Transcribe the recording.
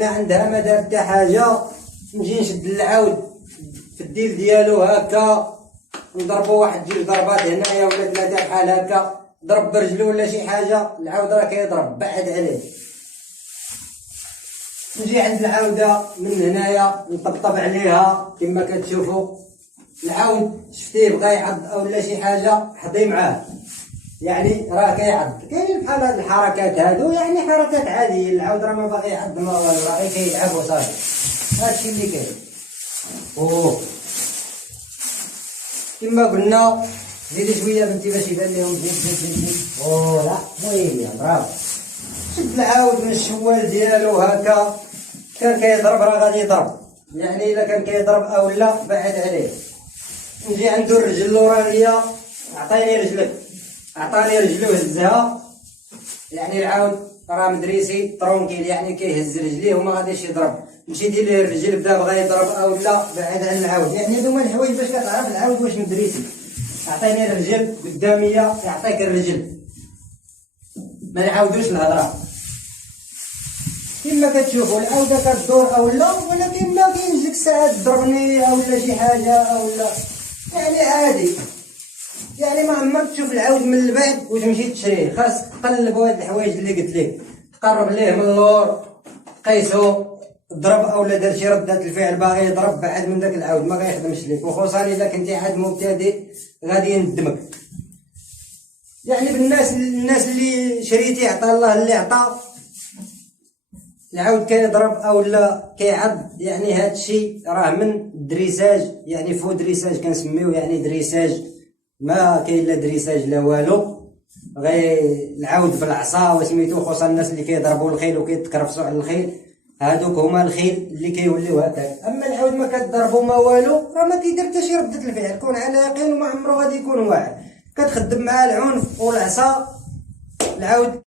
ضربنا عندها ما دارت حتى حاجه، نجي نشد العود في الديل ديالو هكا، نضربو واحد جوج ضربات هنايا ولا ثلاثه بحال هكا، ضرب برجلو ولا شي حاجه، العود راه كيضرب بعد عليه. نجي عند العوده من هنايا نطبطب عليها كما كتشوفوا. العود شفتيه بغا يعض ولا شي حاجه حضي معاه، يعني راه كيعض. كاينين بحال هاد الحركات هادو يعني حركات عاديه، العود راه ما باغي يعض ما والو، راه غير كيلعب وصافي. هادشي اللي كاين. كما قلنا زيدي شويه بنتي باش يبان لهم. زيد لا المهم برافو. شد العاود من الشوال ديالو هكا، كان كيضرب راه غادي يضرب، يعني الا كان كيضرب او لا بعد عليه. نجي عندو الرجل اللورانيه، عطيني رجلك، عطاني رجلو هزها، يعني العاود راه مدريسي ترونكيل، يعني كيهز رجليه وما غاديش يضرب. مشيتي ليه الرجل بدا بغا يضرب او لا بعد عن العاود، يعني هادو هما الحوايج باش كتعرف العاود واش مدريسي. عطيني الرجل قداميه يعطيك الرجل، ما نعاودوش الهضره. كما كتشوفوا العوده كدور او لا، ولكن ما كاينش ديك الساعه تضربني او لا شي حاجه او لا، يعني عادي. يعني ما عمرك تشوف العود من البعد وتمشي تشريه، خاصك تقلب هاد الحوايج اللي قلت لك، تقرب ليه من اللور، تقيسو ضرب او لا دار شي ردة الفعل باغي يضرب، بعد من داك العود ما غيخدمش لك، وخصوصا اذا كنتي عاد مبتدئ غادي يندمك. يعني بالناس الناس اللي شريتي عطا الله اللي عطا، العود كيضرب او لا كيعض، يعني هادشي راه من الدريساج، يعني فو دريساج كنسميوه، يعني دريساج ما كاين لا دريساج لا والو، غير العود بالعصا وسميتو. خصوصا الناس اللي كيضربوا الخيل وكيتكرفسوا على الخيل، هادوك هما الخيل اللي كيوليو هكاك. اما العود ما كتضربو ما والو راه ما كيدير حتى شي ردة الفعل، كون على يقين وما عمرو غادي يكون واعر. كتخدم مع العنف والعصا العود